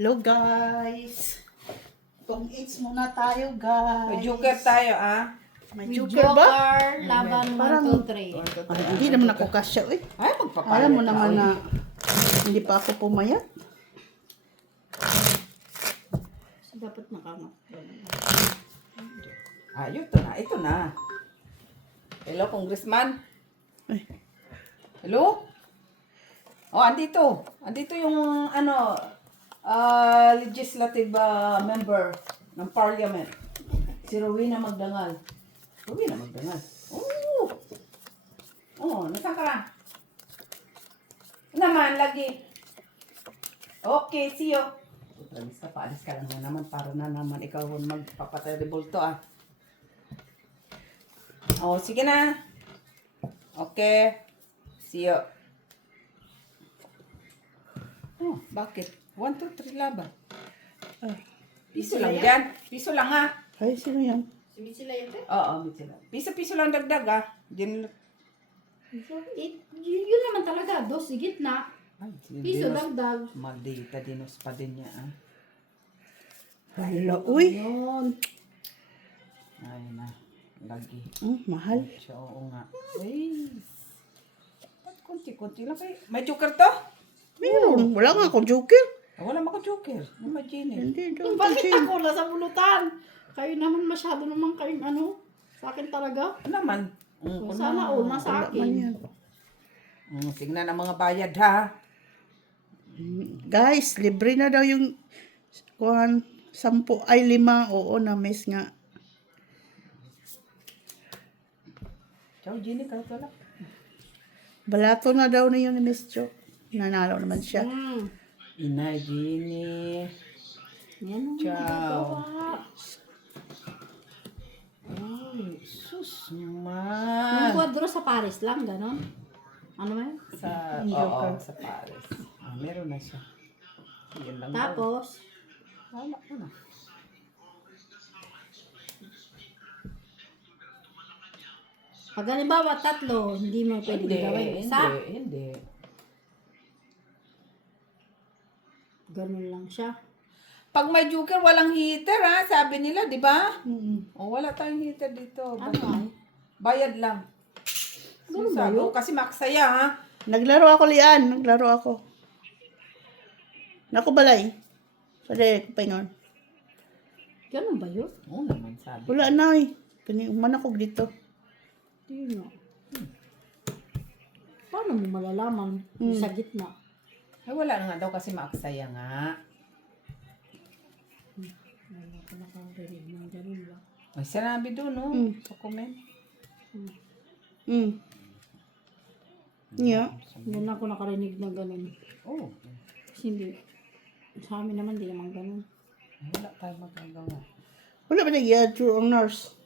Hello guys. Tong eats muna tayo guys. May joker tayo, May With joker ba? laban Parang- 1, 2, 3. Ay, hindi naman ako kasya eh. Ay, magpapayat. Alam mo naman na hindi pa ako pumayat. So, dapat nakangat. Ito na, ito na. Hello, Congressman. Ay. Hello? Oh, andito. Andito yung, legislative member ng parliament. Si Rowena Magdangal. Rowena Magdangal. Nasaan ka na? Naman, lagi. Okay, see you. Paalis ka lang naman para na naman ikaw magpapatay de bulto, sige na. Okay. See you. Bakit? 1, 2, 3 laban. Piso lang yan. Piso lang, Ay, sino yan? Hindi sila yun, eh? Oo, sila. Piso-piso lang dagdag, Diyan. Yun naman talaga, dos, sigit na. Ay, Piso dagdag. Maldita, dinos pa din niya, Hala, uy. Yun. Ay na. Lagi. Mahal. Siya, oo nga. Ay. Ba't konti-konti lang kayo? May joker to? Meron. Wala nga akong joker. Wala maka-joker. Imagine. Hindi, don't Bakit touch it. ako nasa bulutan? Kayo naman masyado naman kayong sa akin talaga. Ano naman? Sana all nasa Wala man yan. akin. Tignan ang mga bayad, ha? Guys, libre na daw yung 10 ay 5. Oo, na-miss nga. Ciao, Jenny. Kahit wala. Balato na daw na yun ni Miss Jo. Nanalo naman siya. Inay, Jenny. Yan ang Ciao. magagawa. Ay, sus, Yung man. kwadro sa Paris lang, ganon. Ano ba yun? Sa, Joker. sa Paris. Meron na siya. Yun lang. Tapos, Wala ko na. pag halimbawa 3, hindi mo pwedeng gawin. Isa, Hindi. ganun lang siya. Pag may joker, walang heater, ha? Sabi nila, di ba? Mm. Wala tayong heater dito. Ano ay? Bayad lang. Ganun ba Sabi yun? ko, kasi maksaya, ha? Naglaro ako, Lian. Naglaro ako. Naku, balay. Sorry, paingon. Ganun ba yun? Oo naman, sabi. Wala na eh. Uman ako dito. Hindi nga. Paano mo malalaman sa gitna? Ay, wala na nga daw kasi maksaya nga. Wala ko nakarinig ng ganun ba? Ay, sinabi doon, no? Sa comment. Yeah. Hindi na ako nakarinig ng ganun. Oh, Kasi hindi. Sa amin naman, hindi naman ganun. wala tayong magagawa. Wala ba nagyan through ang nurse?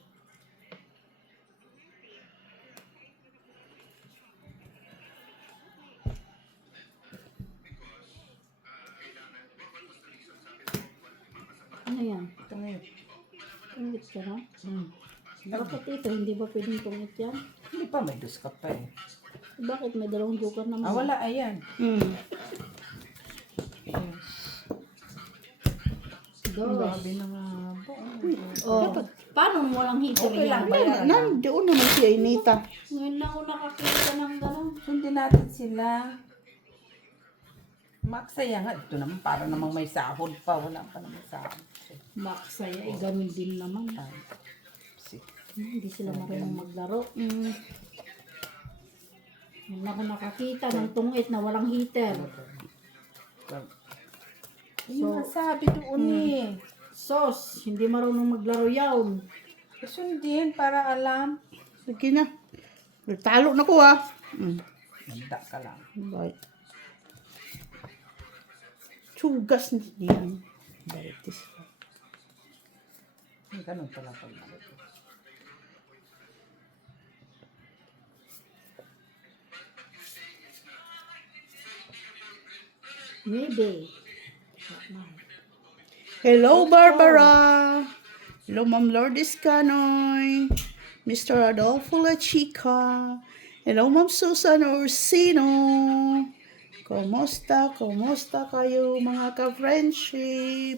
Ano yan? Ito ngayon. Tungit ka na? Hmm. Bakit ito? Hindi ba pwedeng tungit yan? Hindi pa, may dos ka pa eh. Bakit may 2 joker naman? Wala, ayan. Dos. Grabe na nga po. Oh, paano mo walang heater Okay lang, yan? bayaran lang. Nandoon naman si Ainita. Ngayon lang ako nakakita ng ganun. Sundin natin sila. Maksaya nga. Ito naman, para namang may sahod pa. Wala pa namang sahod. Maksaya, ganun din naman. Hindi sila marunong maglaro. Ngayon ako nakakita ng tungit na walang heater. Yung sabi doon eh. Sos, hindi marunong maglaro yawn. Sundin para alam. Sige na. Talo na ko ah. Manda ka lang. Bye. Sugas na yan. Diabetes. Ganun pala pag malito. Maybe. Hello, Barbara. Hello, Ma'am Lourdes Canoy. Mr. Adolfo La Chica. Hello, Ma'am Susan Orsino. Kumusta? Kumusta kayo mga ka-friendship?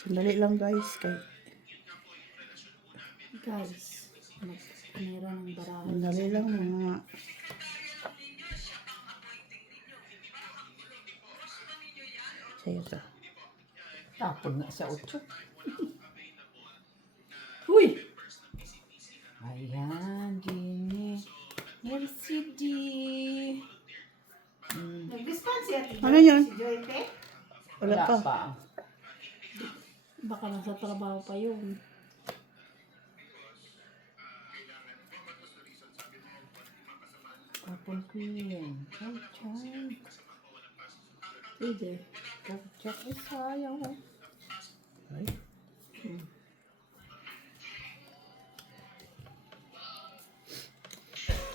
Sandali lang guys. Guys, magpanira ng barahan. Sandali lang mga. Sa'yo to. Tapon na sa 8. Uy! Ayan, Jenny. LCD. Nag-respond siya. Ano yun? Si Joyte? Wala pa. Baka nasa trabaho pa yun. Tapon ko yun. Ay, chay. Pwede. Check ay sayang. Ay.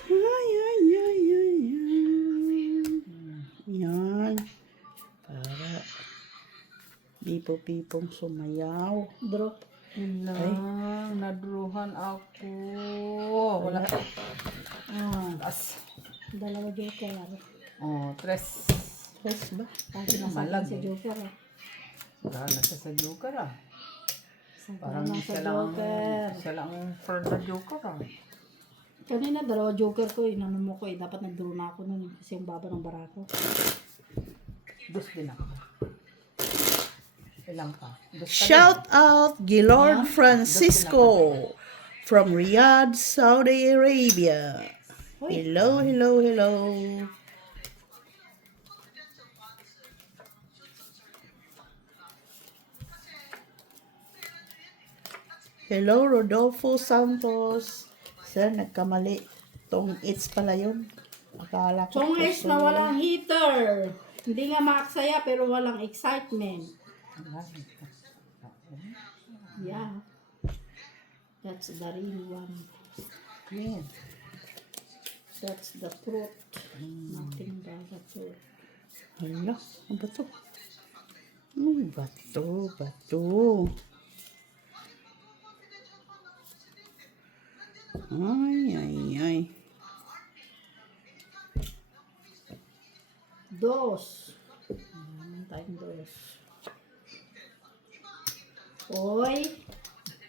Ay, ay, ay, ay, ay. Yan. Para pipo-pipong sumayaw. Drop. Yun lang, nadruhan ako. Wala. Tas. Dalawa joker. Oh, tres. Tres ba? Kasi nasa Malag si eh. joker. Parang nasa sa joker ah. Parang Parang nasa siya lang, joker. siya lang for the joker ah. Kanina dalawa joker ko. Inano mo ko eh. Dapat nag-draw na ako nun. Kasi yung baba ng barako. Dus din ako. Ilang pa? Dus pa Shout out Gilord Francisco from Riyadh, Saudi Arabia. Hello, hello, hello. Hello, Rodolfo Santos. Sir, nagkamali. Tong it's pala yun. Akala ko. Chong is puso na yun. walang heater. Hindi nga maaksaya pero walang excitement. Yeah. That's the real one. Yan. That's the truth. Nothing but the truth. Hala, ano ba to? Ano ba to? Bato. Ay, ay, ay. Dos. Tayong dos. Oy.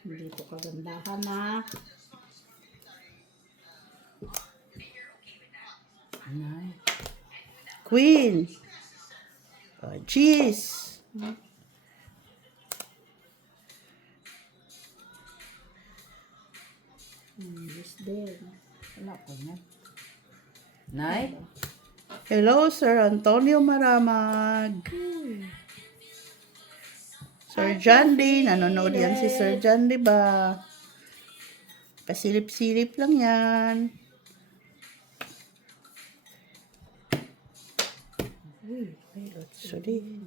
Hindi ko kagandahan na. Nay. Queen. Cheese. This din. Wala pa yan. Nay? Hello, Sir Antonio Maramag. Sir Jandy. Nanonood yan si Sir Jandy ba? Pasilip-silip lang yan. Uy. Sorry.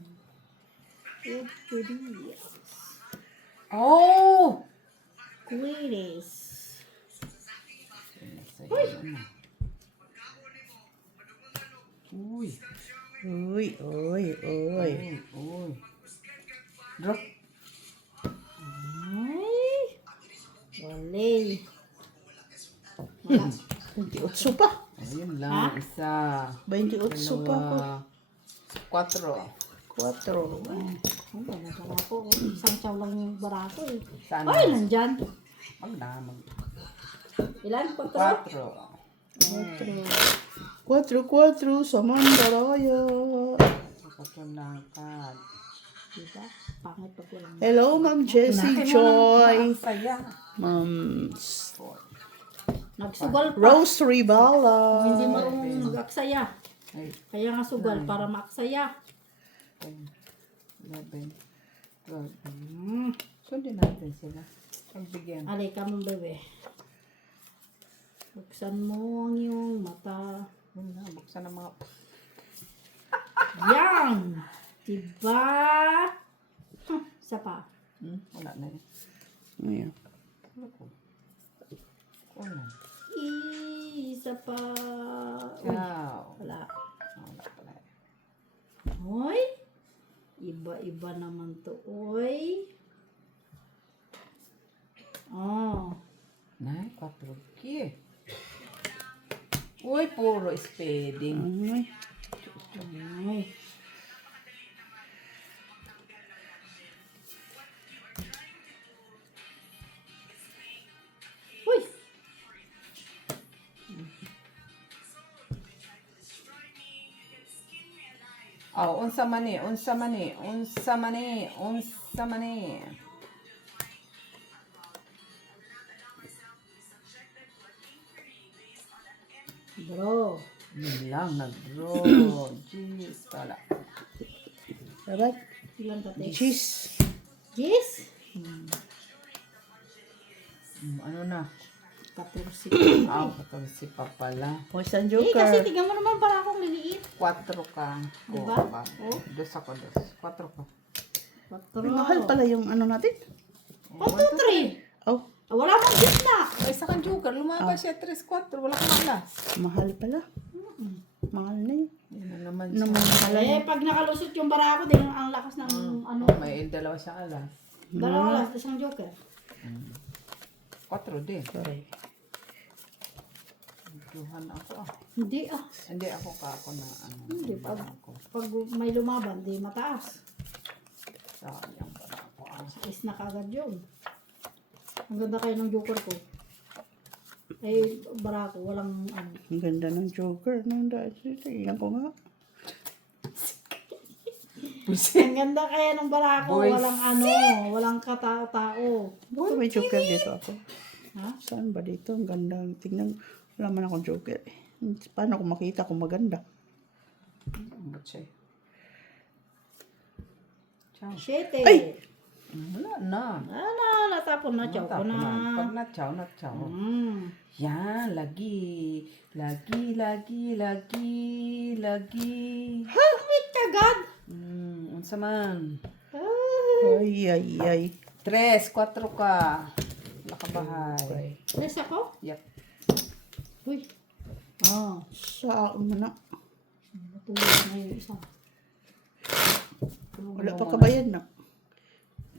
Oh! Queries. Uy. Uy, uy, uy. Uy. Drop. Ay. Walay. Wala. 28 pa. Ayun lang. Ha? Isa. 28 pa ako. 4. 4. Wala na ako. Isang chow lang yung barako eh. Saan? Ay, nandyan. Magdamag. Ilan? 4? 4. 4 sa Mandaraya. Kapatulangkad. Diba? Pangit pag walang. Hello, Ma'am Jessie Joy. Saya. Ma'am Nagsugal pa. Rose Ribala. Hindi marunong mag-aksaya. Ay, Kaya nga sugal para maaksaya. 10, 11, 12. Sundin natin sila. Pagbigyan. Alay ka mong bebe. Buksan mo ang iyong mata. Yun na, buksan ang mga... Yan! Diba? Isa pa. Wala na yun. Ayan. Wala ko. Wala. isa pa. Uy, Ciao. wala. Wala pala. Uy. Iba-iba naman to. Uy. Oh. Nay, 4K. Uy, puro speeding. Ay, Ay. Uy. Oh, unsa man ni, unsa man ni, unsa man ni, unsa man ni. Bro. Yun lang, nag-draw. Jeez, pala. dapat. Ilan ka, te? Cheese. Yes? Ano na? 14. 14 pa pala. Poison Eh, kasi Joker. tingnan mo naman para akong liliit. 4 ka. Diba? Oh. Dos ako, dos. 4 ka. 4. Mahal pala yung ano natin. 1, 2, 3. Oh, Wala mong gitna. Ay, sa kang joker, lumabas siya 3, 4. Wala kang alas. mahal pala. Mahal na yun. Yan na naman Ano siya. mahal Eh, pag nakalusot yung barako, din ang lakas ng ano. May dalawa siyang alas. Dalawa alas, isang joker. 4 din. Sorry. Duhan ako ah. Hindi ah. Hindi ako na ano. Hindi, para pag- ako. Pag may lumaban, di mataas. Sayang para ako ah. Is na kagad yun. Ang ganda kayo ng joker ko. Eh, barako, walang ano. Ang ganda ng Joker. Nang dahil. Tingnan ko nga. Ang ganda kaya ng barako, Boy, walang ano, walang katao-tao. Bakit may Joker dito ako? Ha? Saan ba dito? Ang ganda. Tingnan. Wala man akong Joker. Paano ko makita kung maganda? Ang siya. Ciao. Shete. Ay! Wala na. Ano, natapon na, chow ko Tapos na. Pag na-chow, na-chow. Mm. Yan, lagi. Lagi, lagi, lagi, lagi. Ha? Wait kagad. Unsa man. Ay, ay, ay. 3, 4 ka. Lakabahay. Tres ako? Yep. Uy. Ah. Sa mo na. Matulog na yung isa. Wala pa kabayan na.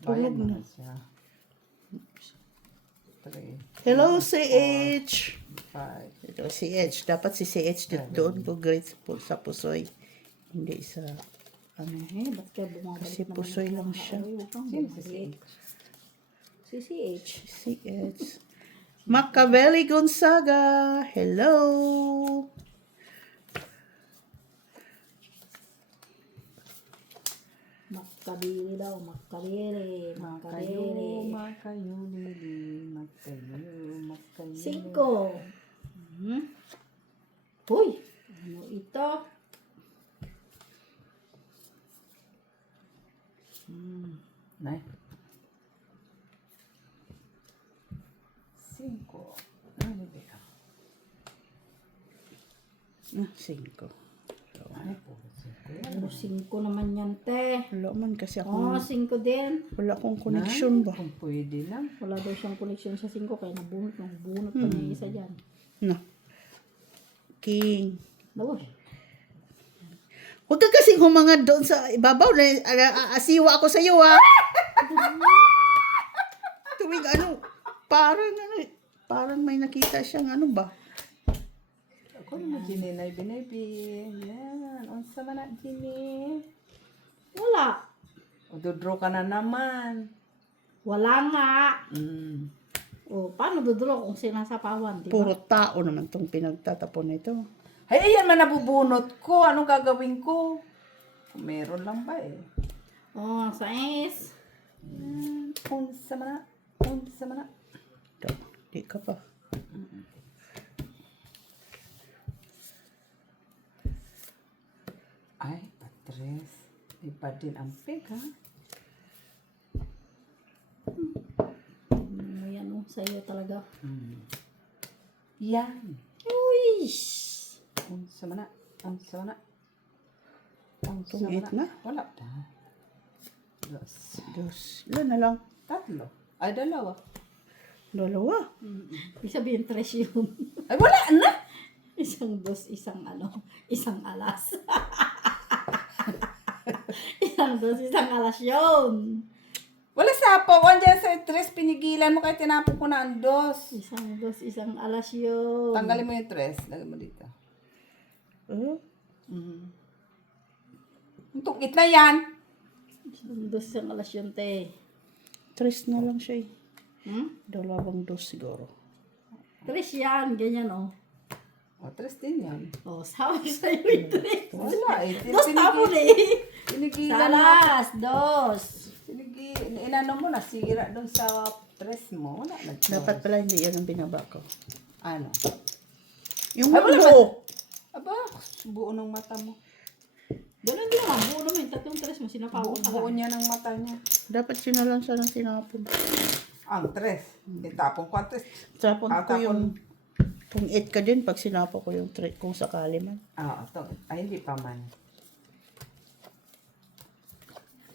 Bayan Tulog na. naman siya. 3, Hello, CH! 5. Ito, CH. Dapat si CH doon ko grateful sa pusoy. Hindi sa, ano. Eh, ba't kaya bumabalik Kasi naman pusoy yung lang mga siya. away? Huwag kang Sino si bumabalik. CH? Si CH. CH. Machiavelli Gonzaga. Hello! Makabili daw, makabili, makabili. Makayo, lili, makayo. 5. Uy, ano ito? Nay. 5. Ano ba? Ah, 5. Ay, puro 5 yan. Pero 5 naman yan, te. Wala man kasi Oo, ako. 5 din. Wala akong connection ba? Kung pwede lang. Wala daw siyang connection sa 5, kaya nabunot pa niya yung isa dyan. No. King. Uy, Huwag ka kasing humangad doon sa ibabaw na asiwa ako sa iyo, ha? Tuwing ano, parang may nakita siyang ano ba? Ako naman, Ginny, na binibi. Yan. Unsa man na, Ginny? wala. O, dodraw ka na naman. Wala nga. O, Mm. paano dudro kung sinasapawan, di ba? Puro tao naman tong pinagtatapon na ito. Ay, ayan man nabubunot ko. Anong gagawin ko? Kung meron lang ba eh. Oh, sais. Unsa man na. Unsa man na. Ito, di ka pa. Ay, patres. Iba din ang pig, ha? Yan o, sa'yo talaga. Yan. Uy! Unsa man na. Unsa man na. Unsa Tungit man na? Wala pa. Dos. Diyos, ilan na lang? 3. Ay, 2. Dalawa. Ibig sabihin, tres yun. Ay, wala na. Isang dos, isang isang alas. Isang dos, isang alas yun. Wala sapaw. Andiyan sa tres, pinigilan mo kahit tinapon ko na ang dos. Isang dos, isang alas yun. Tanggalin mo yung tres. Lagay mo dito. Eh? Ang tungkit na yan. Isang dos, isang alas yun, te. 3 na lang siya eh. Hmm? Dalawang dos siguro. Tres yan, ganyan O, tres din yan. Sabi sa'yo yung tres. Wala eh. Dos tapon eh. Pinigilan mo. Salas, dos. Inano mo, nasira doon sa tres mo. Wala na. Dapat pala hindi yan ang binaba ko. Ano? Yung Ay, wala buo. Aba, buo ng mata mo. Ganun din naman, buo naman yung tatlong tres mo, sinapawa ka Buo lang. niya ng mata niya. Dapat yun na lang siya ng tinapon. Ang tres. Itapon ko ang tres. Tapon ko Tapon. yung... Kung 8 ka din, pag sinapo ko yung 3, kung sakali man. Ito. Ay, hindi pa man.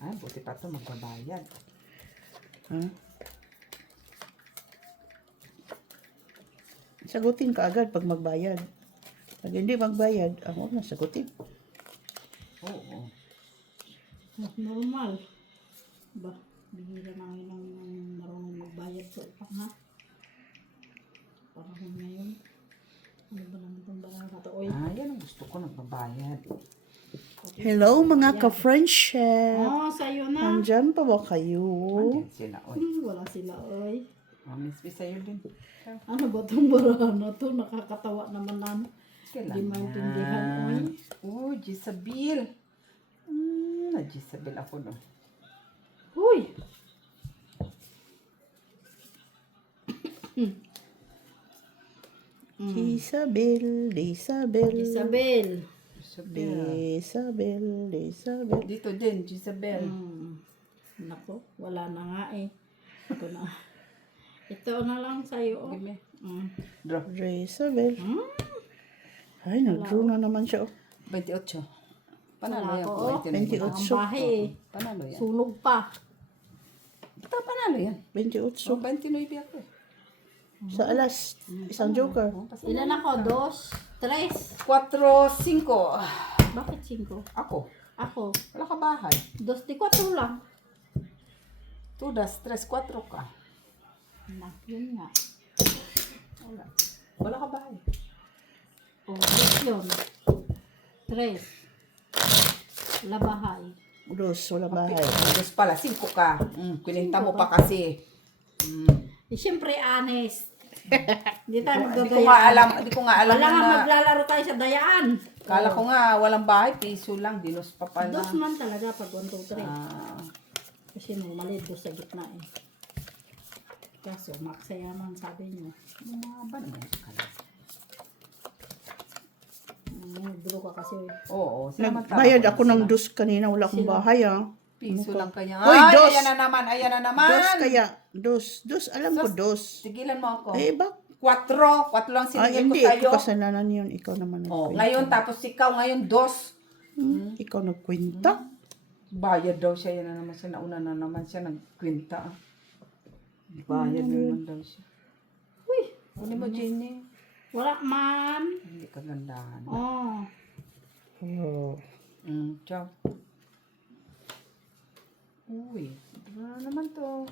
Ay, buti pa ito magbabayad. Ha? Sagutin ka agad pag magbayad. Pag hindi magbayad, huwag na sagutin. Oo. Normal. Ba, bihira na ngayon ng marunong magbayad sa utang, ha? Parang ngayon. Ano ba naman itong barang na to? Oy. Yan ang gusto ko, nagbabayad. Hello mga ka-friendship! Sa'yo na. Nandyan pa ba kayo? Andyan sila, oy. Wala sila, oy. Miss me sa'yo din. Ano ba itong barahan na to? Nakakatawa naman na. Di Kailan maintindihan, oy. Oh, Jezabel. Na-Jezabel ako, no. Huy! Isabel, Isabel, Isabel. Jezabel. Isabel. Dito din, Jezabel. Nako, wala na nga eh. Ito na. Ito na lang sa'yo, oh. Give me. Mm. Draw. Isabel. Ay, nag-draw na naman siya. 28. Panalo Wala yan. ko, oh. 29. Ang bahay eh. Panalo yan. Sunog pa. Ito, panalo yan. 28. So, 29 ako eh. Sa alas, isang joker. Ilan ako? Dos? Tres? 4, 5. Bakit cinco? Ako. Ako. Wala ka bahay. Dos di kwatro lang. 2, 3, 4 ka. Na, yun nga. Wala. Wala ka bahay. O, dos yun. Tres. Labahay. Dos, wala bahay. Dos pala, 5 ka. Kininta mo pa kasi. Eh, siyempre, honest. Hindi tayo Hindi ko nga alam, magdadayaan. hindi ko nga alam Wala nga na. maglalaro tayo sa dayaan. Kala ko nga walang bahay, piso lang, dinos pa pala. Dos man talaga pag 1, 2, 3. Ah, Kasi normally, dos sa gitna eh. Kaso, maksayaman sabi niyo. ba naman kala? Dulo ka kasi. Oo, sinamantala Nagbayad ko ako na ng sila. dos kanina, wala akong bahay ah. Piso lang kanya. Hoy, Ay, dos! ayan na naman, ayan na naman. Dos kaya, dos, alam ko dos. Tigilan mo ako. Eh, bak? 4 lang Ah, sinigil ko hindi, sa'yo. ko kasalanan yun, ikaw naman. Oh, nagkwenta. ngayon, tapos ikaw, ngayon, 2. Ikaw nagkwenta. Bayad daw siya, yan na naman siya, nauna na naman siya, nagkwenta. Bayad naman daw siya. Uy, Ano mo, Jenny? wala man. Hindi ka gandahan. Oh. Oh. Ciao. Uy, ano naman to?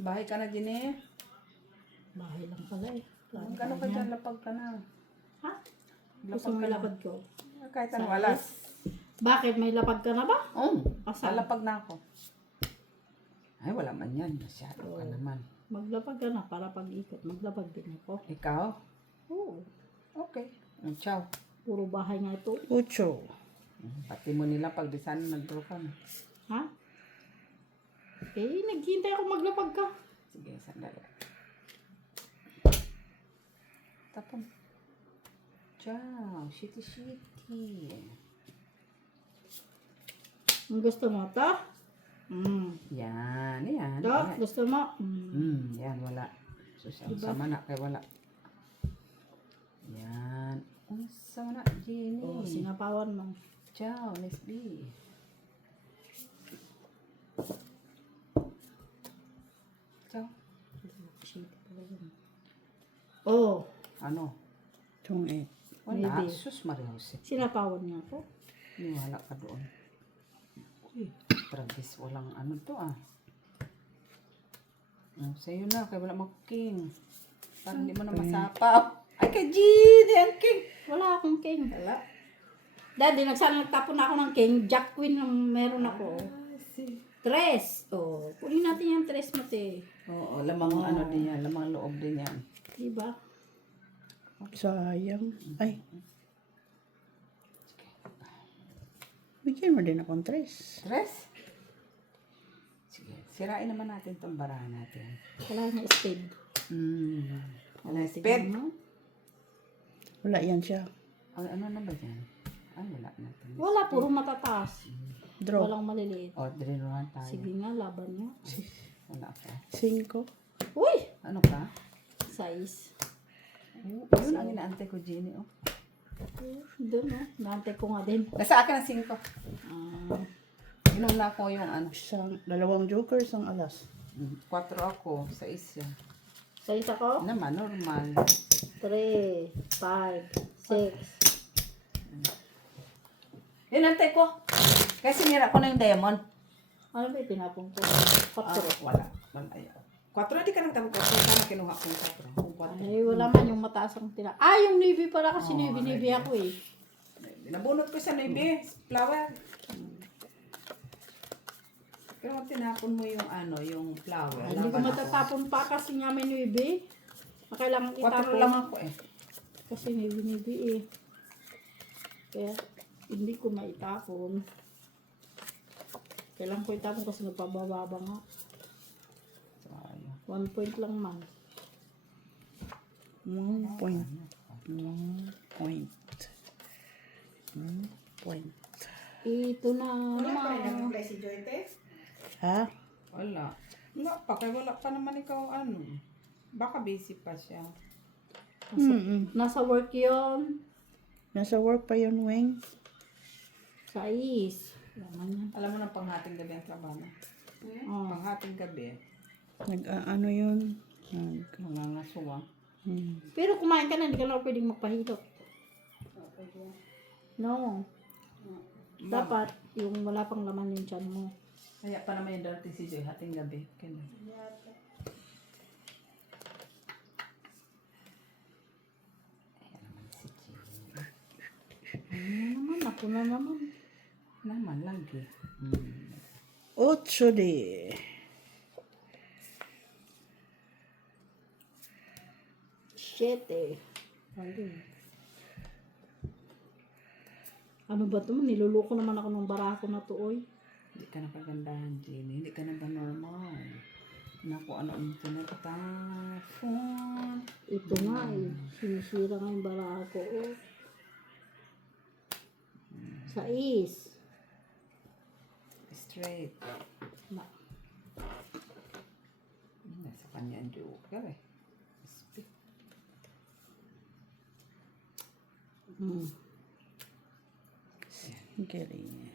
Bahay ka na, Jenny? Bahay lang pala eh. Magkano ka dyan, lapag ka na. Ha? Gusto mo ka na. ilapad ko? Kahit ano, alas. Bakit? May lapad ka na ba? Sa lapag na ako. Ay, wala man yan. Masyado ka naman. Maglapag ka na para pag-ikot. Maglapag din ako. Ikaw? Oo. Okay. Ciao. Puro bahay nga ito. Ocho. Pati mo nila pag di sana nag-draw ka na. Ha? Eh, naghihintay ako maglapag ka. Sige, sandali. Tapon. Ciao. Shitty. Ang gusto mo to? Yan. Dok, gusto mo? Yan, wala. Sama na, kay wala. Yan. Sama na, Jenny. Oh, sinapawan mo. Ciao, let's be. Ciao. Oh, Ano? Itong 8. Wala. Maybe. Sus Maria Jose. Sinapawan niya ako. Niwala ka doon. Uy, tragis. Walang ano to ah. Sa'yo na. Kaya wala mag-king. Parang hindi mo na masapaw. Ay, kay Gini ang king. Wala akong king. Wala. Daddy, nagtapon na ako ng king. Jack queen ang meron ako. Si. Tres. Oh, kunin natin yung tres mate. Oo, lamang ano din yan. Lamang loob din yan. Diba? Sayang. Ay. Bigyan mo din akong 3. Tres? Sige. Sirain naman natin itong barahan natin. Wala na spade. Wala Tignan sped. mo. Wala yan siya. Ano na ba yan? Ay, wala natin. Wala, puro matataas. Draw. Walang maliliit. O, drinuhan tayo. Sige nga, laban niya. Wala pa. 5. Uy! Ano ka? Size. Yun ang inaantay ko, Jenny. Oh. Doon, oh. Naantay ko nga din. Nasa akin ang 5. Ah, Inuna ko yung ano. Isang, 2 joker, isang alas. 4 ako sa isa. size ako? Naman, normal. 3, 5, 6. Inantay ko. Kasi sinira ko na yung diamond. Ano ba yung pinapong ko? 4. Wala. Wala yan. 4, hindi ka nang tawag 4. Sana kinuha ko yung 4. Kung 4. Ay, wala man yung mataas ang Ah, yung navy pala kasi navy ako eh. Nabunot ko sa navy. Flower. Pero tinapon mo yung ano, yung flower. Ay, hindi ko Laban ako. matatapon pa kasi nga may navy. Kailangan 4 itapon. lang ako eh. Kasi navy eh. Kaya, hindi ko maitapon. Kailangan ko itapon kasi nagpabababa nga. Sayang. 1 point lang man. 1 point. 1 point. 1 point. Ito na naman. si Joyte? Ha? Wala. Wala pa. Kaya wala pa naman ikaw ano. Baka busy pa siya. Nasa work yon. Nasa work pa yun, Weng. Sa is. Laman yan. Alam mo na panghating gabi ang trabaho na. Oh. Panghating gabi. Ano yun? Nangangasuwa. Pero kumain ka na, hindi ka na pwedeng magpahilot. No. Dapat, yung wala pang laman yung tiyan mo. Kaya pa naman yung darating si Joy, hating gabi. Kailan? Ayan naman si Joy. Ano naman, ako na naman. Naman, lagi. 8 de. Siete. Ano ba ito? Niluloko naman ako ng barako na to, oy. Hindi ka na kagandahan, Jenny. Hindi ka na ba normal? Naku, ano ang tinatapon? Ito nga eh. Sinisira nga yung barako, oh. Sa is. Straight. Na. Nasa kanya ang joker eh. Speak. Galing.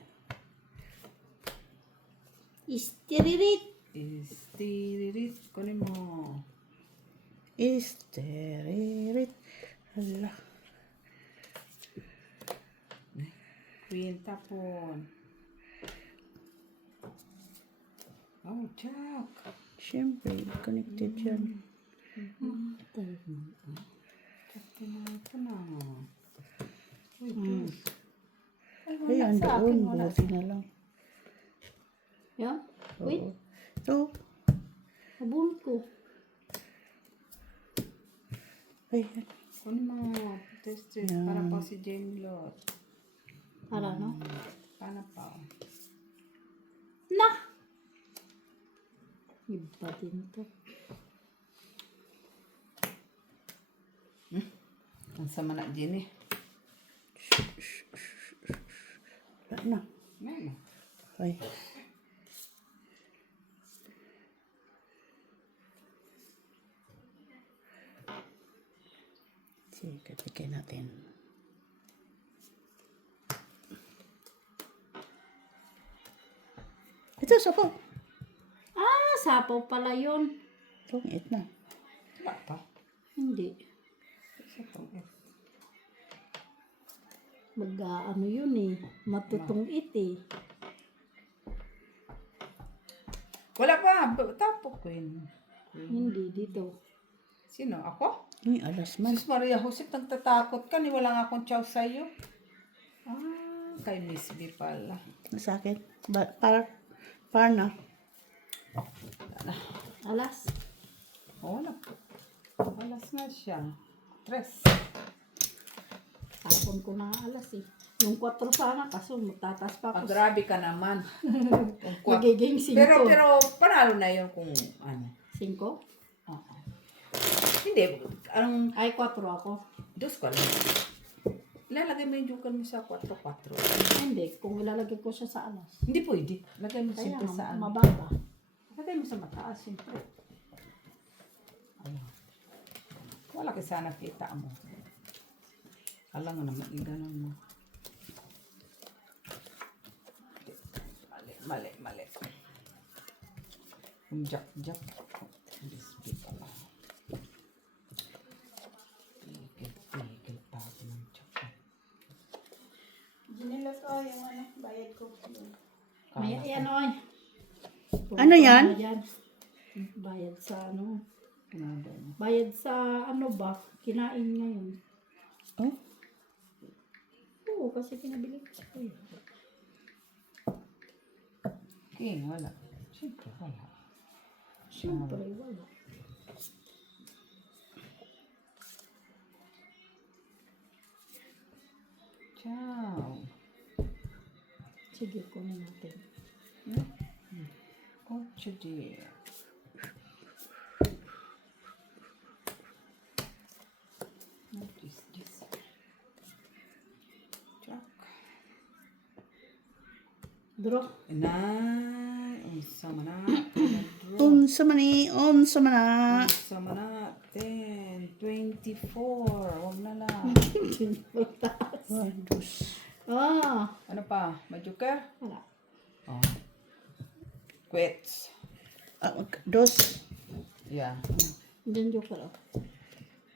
Istiririt. Istiririt. Kunin mo. Isteririt. Hala. Queen tapon. Oh, Jack. Siyempre, connected yan. Jack, tinapon na. Uy, Ay, andoon. Buti na lang. Yan. Wait. Oo. Ito. Nabunot ko. Ay, kunin mo. Test it. Para pa si Jamie Lot. Para, no? Paano pa? Na! Iba din to. Ang sama na, Jenny. wala na. May Ay. Sige, katikay natin. Ito, sapaw. Ah, sapaw pala yun. Itong 8 na. wala pa. Hindi. Isa pang F. ano yun eh. Matutungit eh. Wala pa. Tapo, Queen. Hindi, dito. Sino? Ako? Uy, alas man. Sus Maria Jose, nagtatakot ka. Ni wala nga akong chow sa'yo. Kay Miss B pala. Sa akin. Par na. Alas. Wala po. Alas na siya. Tres. Tapon ko na alas eh. Yung 4 sana, kaso matatas pa ako. Grabe ka naman. Magiging 5. Pero panalo na yun kung ano. 5? Oo. Hindi. Ay, 4 ako. Dos ka lang. Ilalagay mo yung joker mo sa 4-4. Hindi, kung ilalagay ko siya sa alas. Hindi pwede. Lagay mo Kaya simple sa ano. mababa. Lagay mo sa mataas, siyempre. Ayun. Wala ka sana kita mo. Alam nga naman, ganun mo. Mali. Yung jack. Display pala. Tigil pa ako ng jack. Ginilas ko yung bayad ko. May yan oy. Ano yan? Bayad sa ano? Ano ba? Bayad sa ano ba? Kinain ngayon. Oh? Oo, kasi pinabili ko sa kuya. King, wala. Siyempre, wala. Siyempre, wala. Ciao. Sige, kunin natin. Ocho dear. What is this? Jack. Draw. Unsa man na. Unsa man ni, unsa man na. Unsa man na. 10, 24. Wag na lang. Dos. Ano pa? May joker? Wala. Oh. Quits. Dos. Yeah. Diyan joker oh.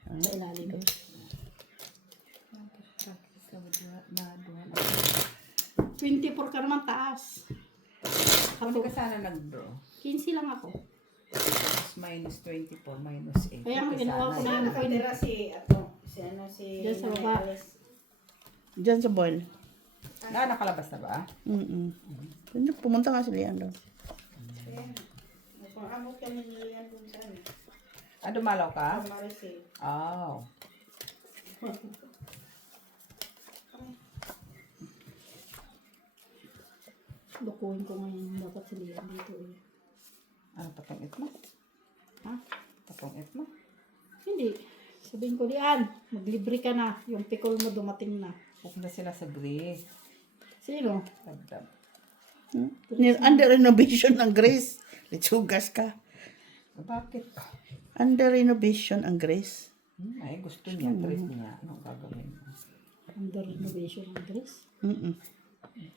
Sa ilalim. 24 ka naman taas. Hindi ka sana nag-draw. 15 lang ako. Minus 24, minus 8. Kaya nga ginawa ko na yung coin. Nakatira si Diyan sa baba. Diyan sa boil. Nakalabas na ba? Pumunta nga si Leandro. Pang-abot kami ni Lian dun sa ano. Dumalaw ka? Maricel. Oh. Lukuhin ko ngayon dapat si Lian dito eh. Ano patong-it mo? Ha? Patong-it mo? Hindi. Sabihin ko, Lian, maglibre ka na. Yung pikol mo dumating na. Pupunta sila sa Greece. Sino? Dagdag. Under renovation ang Grace. Litsugas ka. Bakit? Under renovation ang Grace. Ay, gusto niya. Trip niya. Anong gagawin mo? Under renovation ng dress.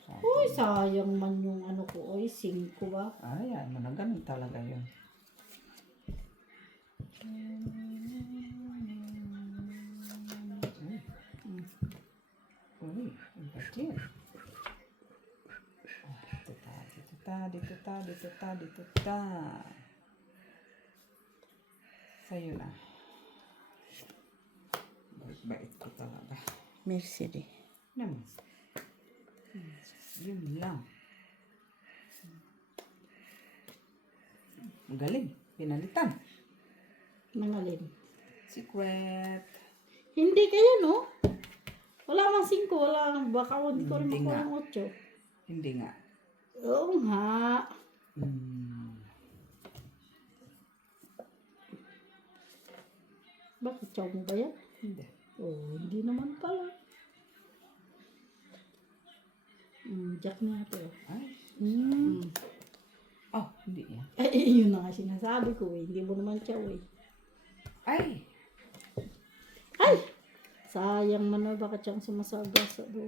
Sabi. Uy, sayang man yung ano ko. Uy, 5 ba? Ay, ano na ganun talaga yun. Uy, ang bakit? Dito ta. Sa'yo na. Bait ko talaga. Merci di. Naman. Yun lang. Magaling. Pinalitan. Nangalin. Secret. Hindi kayo, no? Wala mang 5. Wala nang baka hindi ko rin Hindi makuha nga. ng 8. Hindi nga. Oo nga. Bakit chow mo ba yan? Hindi. Oh, hindi naman pala. Jack na ito. Ay. Oh, hindi yan. Yun na nga sinasabi ko eh. Hindi mo naman chow eh. Ay. Ay! Sayang man na baka siyang sumasaga sa do.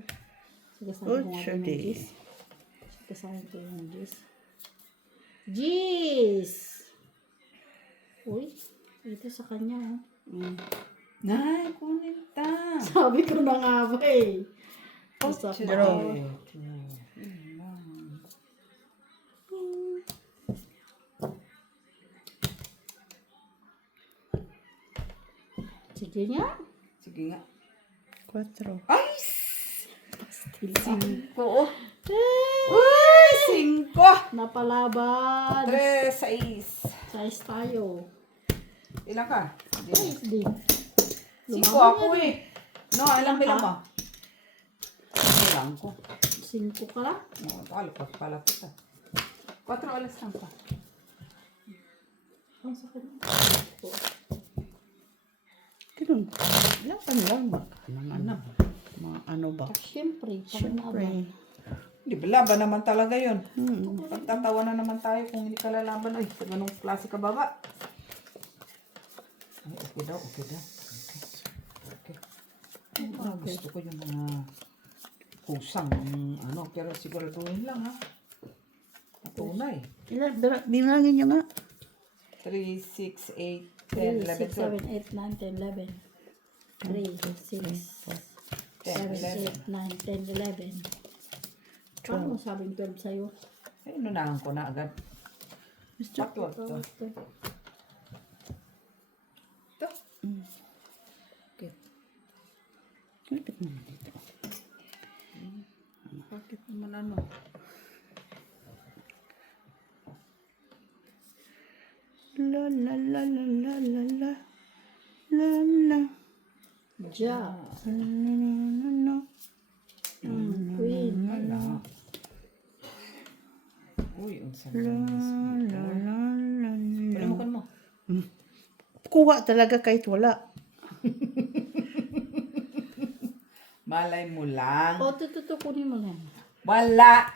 Sagasama ko nga Sure rin ng di. Jis. Sagasama ko yung Jis. Jis! Uy, ito sa kanya. Nay, kunin ta. Sabi ko na nga ba eh. Basta Draw. Sige nga. Sige nga. 4. Ay! Oo. Uy! 5! Napalaban. 3, 6. Size tayo. Ilan ka? Size din. 5 Lumaban ako yan eh. No, ilang bilang mo? Ilang ko. 5 ka lang. No, alpas pala kita. 4 alas lang ka. Ang sakit. Ganun. Laban lang. Mga ano ba? Siyempre. Siyempre. Di ba laban naman talaga yun? Pagtatawa na naman tayo kung hindi ka lalaban. Ay, sa ganong klase ka baba. Ay, okay daw, okay daw. Okay. Gusto ko yung mga kusang, ano, pero siguraduhin lang ha. Patunay. Bilangin nyo nga. 3, 6, 8, 3, 10, 11, 6, 7, 8, 9, 10, 11. 3, 6, 7, 8, 9, 10, 11. Paano mo sabing 12 sa'yo? 12. Ay, inunahan ko na agad. Patwag to. Ito. Okay. Lapit naman dito. Bakit naman ano? La la la la la la la. La la. Ja. La la la la. Queen. Wala. Uy, ang sarap. La la la la. Palimukan mo. Kuha talaga kahit wala. Malay mo lang. O, tututukunin mo yan. Wala.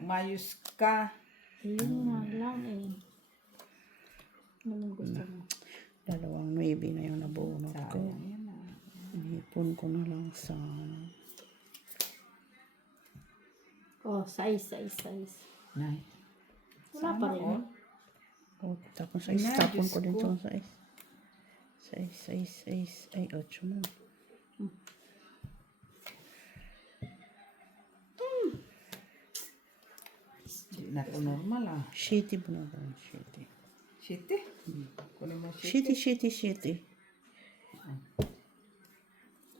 Umayos ka. Ayun nga lang eh. Anong gusto mo? 2 maybe na yung nabunot ko. Sayang yan ah. Inipon ko na lang sa... Oh, size. Nay. Wala pa rin. all. Oh, tapon size. Ay, Tapon Diyos ko din ko. itong size. Size. Ay, 8 mo. Di na to normal ah. Shitty mo na ba? Shitty. Shitty. Kunin mo shitty. Shitty.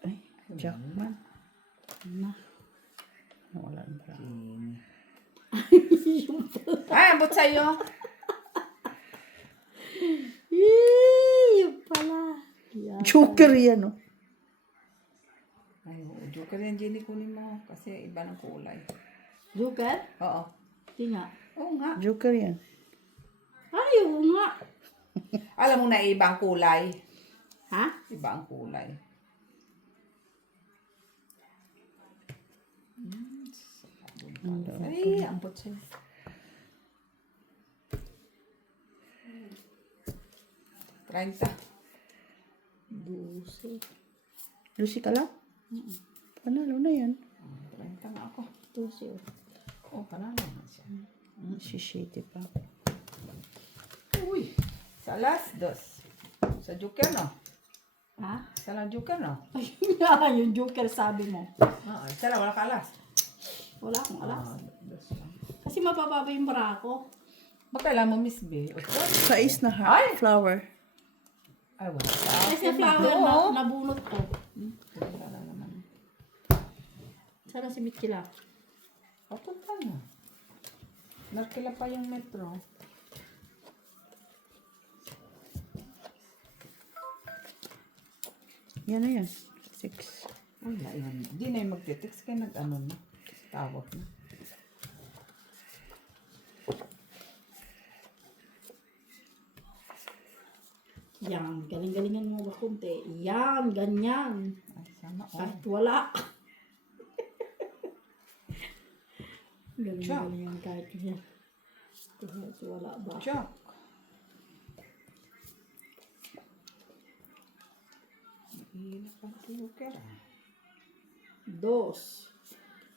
Ay, Jackman. Na. Wala na pala. Ay, abot sa'yo. Yung pala. Yan. Joker yan, oh. Ay, oo. Joker yan, Jenny. Kunin mo. Kasi iba ng kulay. Joker? Oo. Hindi nga. Oo nga. Joker yan. Ay, oo nga. Alam mo na ibang kulay. Ha? Iba ang kulay. Ay, ambot sa'yo. Treinta. 12. Lucy ka lang? Panalo na yan. 30 nga ako. 12. Oh, panalo na siya. Si Shitty pa. Uy, sa last dos. Sa Joker, no? Ha? Sa lang Joker, no? Ay, yung Joker sabi mo. Isa lang, wala ka alas. Wala akong alas. Dos lang. Kasi mapapaba yung bra ko. Magkailan mo, Miss B? Size na ha. Ay! Flower. Ay, wala. Kasi flower na nabunot ko. Wala na naman. Sana si Mitchila. Papunta na. Nakila pa yung metro. Yan na yan. 6. Wala yan. Hindi na yung magte-text kaya nag-ano na. Tawag na. Yan, galing-galingan mo ba kunti? Yan, ganyan. Ay, sana all. Kahit wala. Galing-galingan kahit yan. Kahit wala ba? Joke. Mahirap ang Joker. 2.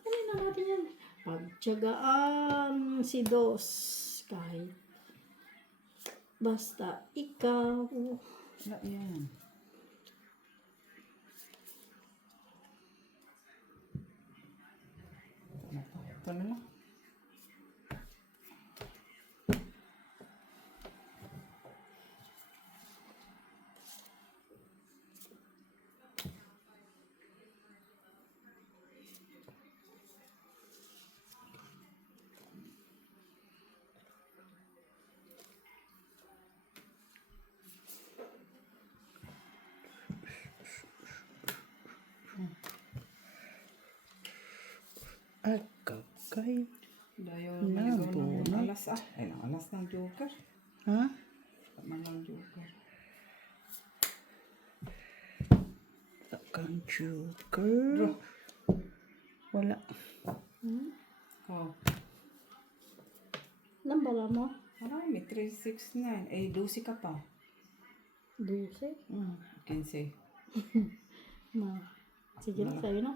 Ano na natin yan? Pagtyagaan si 2. Kahit basta ikaw. Wala yan. Ito na lang. Agagay. Dayo Na, maligaw ng bunot. alas Ay, ang alas ng joker. Ha? Tama ng joker. Takang joker. Wala. Oh. Lambala mo? Marami, 369. Eh, 12 ka pa. 12. 15. Ma. Sige na sa'yo na.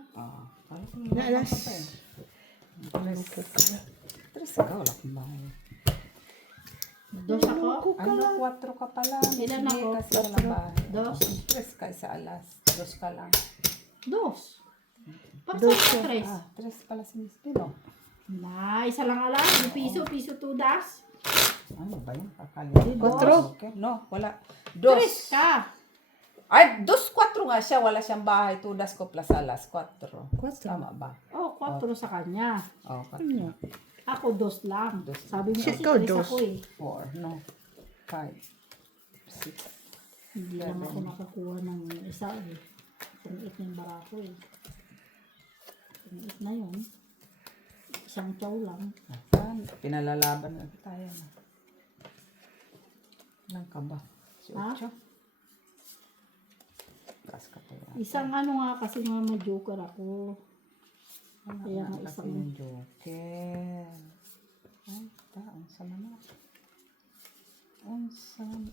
Kala ko Na, alas. Tres ka, wala kang bahay. 2 ako? Ano, 4 ka pala. Ilan Hindi, ako? kasi walang bahay. 2. Tres ka sa alas. 2 ka lang. 2. Para Dos sa ka. 3. Tres pala si Miss Pino. Na, isa lang alam. Yung piso, piso 2 das. Ano ba yun? Kakalimutan. Kwatro. Okay. No, wala. 3 Dos. ka. Ay, 2-4 nga siya. Wala siyang bahay. 2 das ko plus alas. 4. Kwatro. Tama ba? Oh, 4 sa kanya. Oh, 4. Ano? Ako 2 lang. Dos. Sabi mo Shit, kasi ikaw, 3 dos. ako eh. 4. No. 5. 6. Hindi lang ako nakakuha ng isa eh. Pang-it ng barako eh. Pang-it na yun. Isang chow lang. Saan? Pinalalaban na tayo na. Ilang ka ba? Si Ha? Ocho? Taas ka pa yan. Isang ano nga kasi nga may joker ako. Kaya nga Kasi isang yung joker. Ay, taon sa mana. Unsan.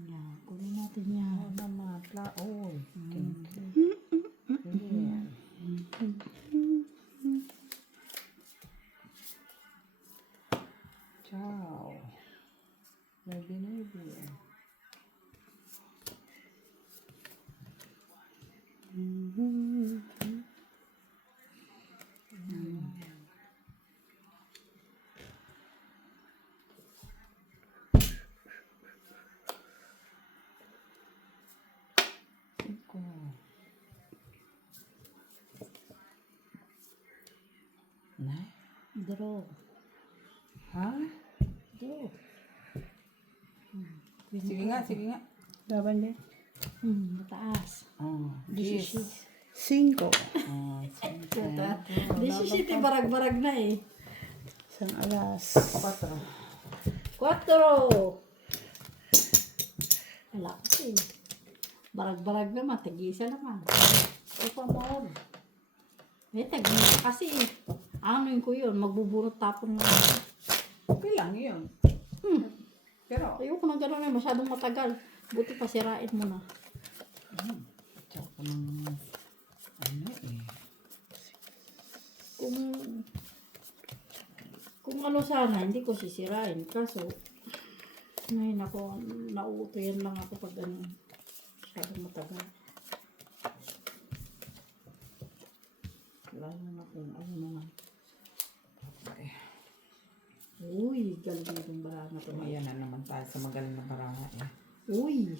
yan. Kunin natin yan. Ano na matla. Oy. Ciao. Maybe. Cinco. Na? Draw. Ha? Draw. Sige nga. Laban din. Mataas. Oh, Disi. 5. Oh, cinco. Disi barag-barag na eh. Isang alas. 4. 4. Wala kasi. Barag-barag naman. Tag-isa naman. Ito pa mo. Eh, tag-isa kasi. Anoin ko yun. Magbubunot tapon na. Okay lang yun. Pero, Ayoko na gano'n eh. Masyadong matagal. Buti pa sirain mo na. tsaka ko ng, ano eh. Kung ano sana, hindi ko sisirain. Kaso, ngayon ako, nauutoyan lang ako pag ano, masyadong matagal. Lalo na kung ano naman. Okay. Uy, galing itong baraha na to. Ayan na naman tayo sa magaling na baraha eh. Uy!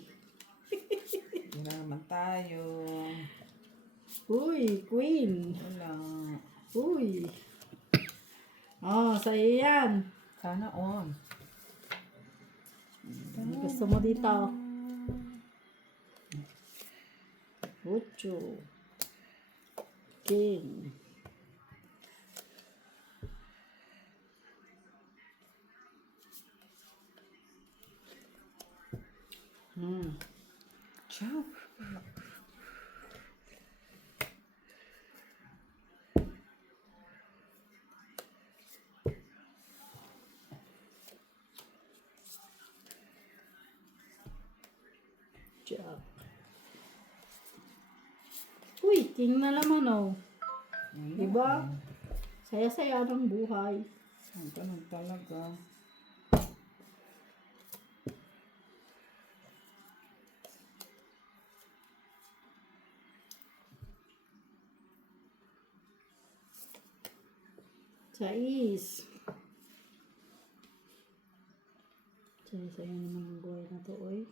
Ayan na naman tayo. Uy, queen! Wala. Uy! Oh, sa'yo yan. Sana on. Ano gusto mo dito? 8. King. Ciao. Jack. Uy, king na naman oh. Diba? Saya-saya ng buhay. Ang tanong talaga. Sais. Saya naman ang buhay na to, oy.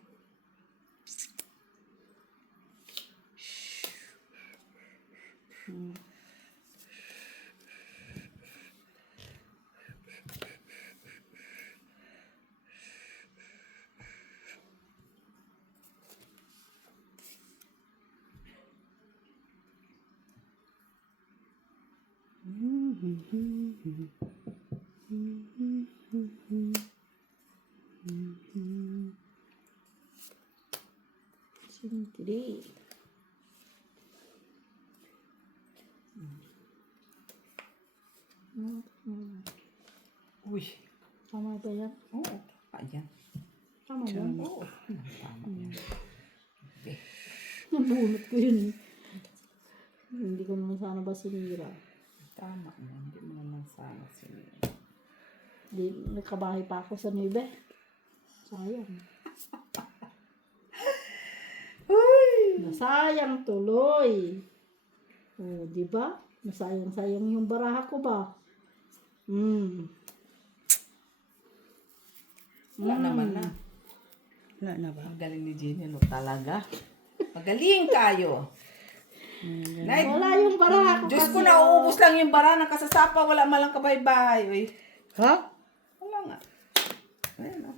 Sintiri. Uy. Tama ba yan? Oo, tama yan. Tama yan? Oo, tama yan. Okay. Nabunot ko yun. Hindi ko naman sana ba sinira. Tama yan. Hindi mo naman sana sinira. Di, nagkabahay pa ako sa Nibe. Sayang. Nasayang tuloy. Oh, di ba? Nasayang-sayang yung baraha ko ba? Wala naman na. Wala na ba? Magaling ni Jenny, no? Talaga. Magaling kayo. Nay, Wala yung baraha ko Diyos kasi. ko, nauubos lang yung bara ng kasasapa. Wala malang kabay-bay. Uy. Ha? Wala nga. Ayan, oh.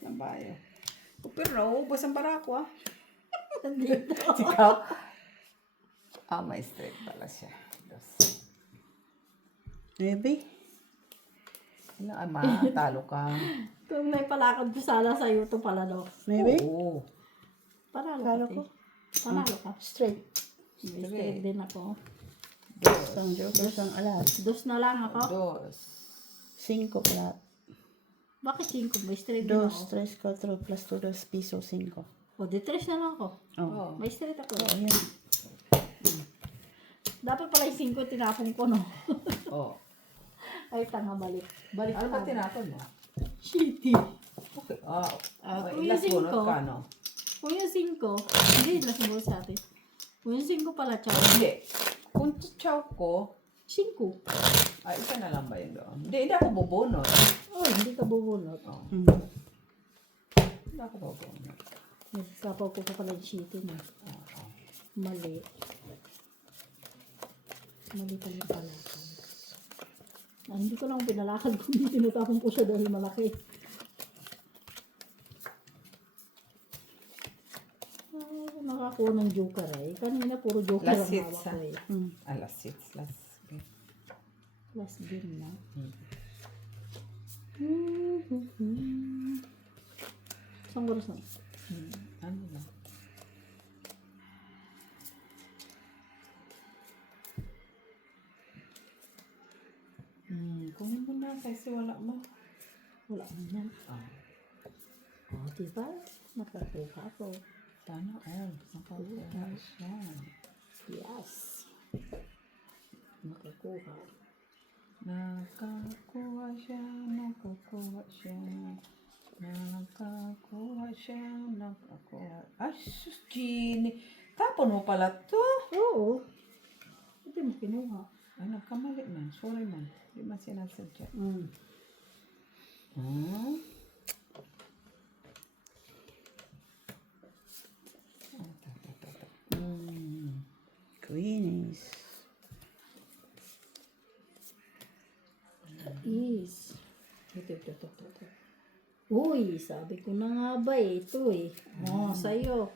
Walang bayo. Pero nauubos ang bara ko, ah. Dito. Ikaw? May straight pala siya. Dos. Maybe? Wala, talo ka. Kung may palakad ko sana sa iyo to pala, no? Maybe? Oo. Panalo Panalo ka, ko. te. Panalo ka. Straight. May straight din ako. Isang joker, isang alas. Dos na lang ako. Dos. 5 plat. Bakit 5? May straight din 2, ako. 3, 4 plus 2 piso 5. O, di 3 na lang ako. Oh. Oh. May straight ako. Oh, ayan. Dapat pala yung 5 tinapon ko, no? Oh. Ay, tanga, balik. Balik Ano ba ka. tinapon mo? Shitty. Okay. kung Ilas yung bunot cinco, ka, no? Kung yung 5, hindi, nasunod sa atin. Kung yung 5 pala, chow. Hindi. Kung chow ko, 5. isa na lang ba yun doon? Hindi ako bubunot. Oh, hindi ka bubunot. Oh. Hindi ako bubunot. Nagsasapaw ko pa pala yung shitty na. Mali. Mali pala yung palakad. Hindi ko lang pinalakad kundi tinatapon ko siya dahil malaki. Nakakuha ng joker eh. Kanina puro joker ang Last hits, hawak ko eh. Last hits, last game. Last game na. Isang oras na. Ano na? Kunin mo na kasi wala mo. Wala na yan. Oh, diba? Nakakuha ko. Sana all. Nakakuha siya. Yes. Nakakuha. Nakakuha siya, nakakuha siya. Nakakuha siya, nakakuha. Ay, sus, Gini. Tapon mo pala to. Oo. Hindi mo kinuha. Ay, nagkamali man. Sorry man. Hindi man sinasadya. Mm. Queenies. Is. Ito. Uy, sabi ko na nga ba eh. Ito eh. Oh, sa'yo.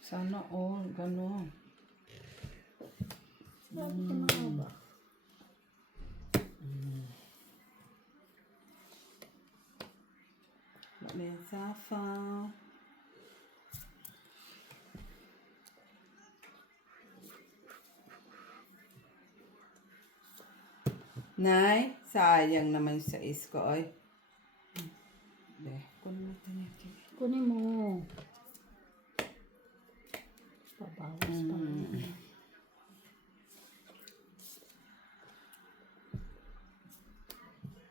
Sana all. Ganon. Sabi ko na nga ba. Mensafa. Nay, sayang naman sa isko, oy. Kunin natin natin. Kunin mo. Pabawas pa.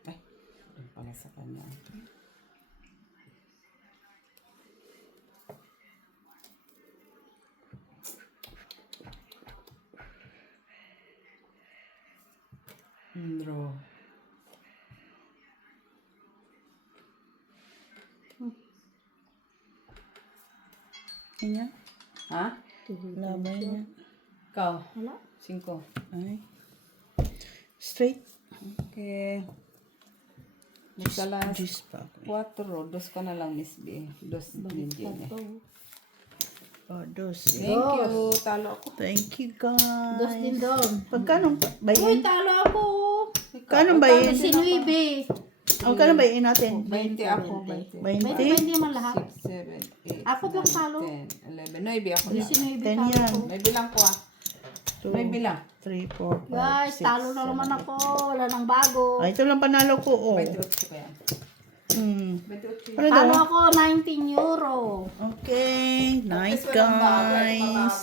Ay, doon pala sa kanya. Draw. niya. Ha? Labay niya. Ikaw? Wala. 5. Ay. Straight. Okay. Magsalas. Juice pa ako. 4. Dos ka na lang, Miss B. Dos din din eh. Oh, dos. Thank you. Talo ako. Thank you, guys. Dos din doon. Pagkano ba Uy, yun? talo ako. Kano ba yun? Sinuibe. Kano ba yun natin? 20 ako. 20? 20 man lahat. 6, 7, 8, Ako lang talo. 10, 11. 9 ako Di na. sinuibe 10 talo yan. ko. May bilang ko ah. 2, May bilang. 3, 4, 5, Guys, talo na naman ako. Wala nang bago. Ay, ito lang panalo ko, oh. 28 ko yan. 28. Ano Talo daw? ako 19 euro. Okay. Nice, guys.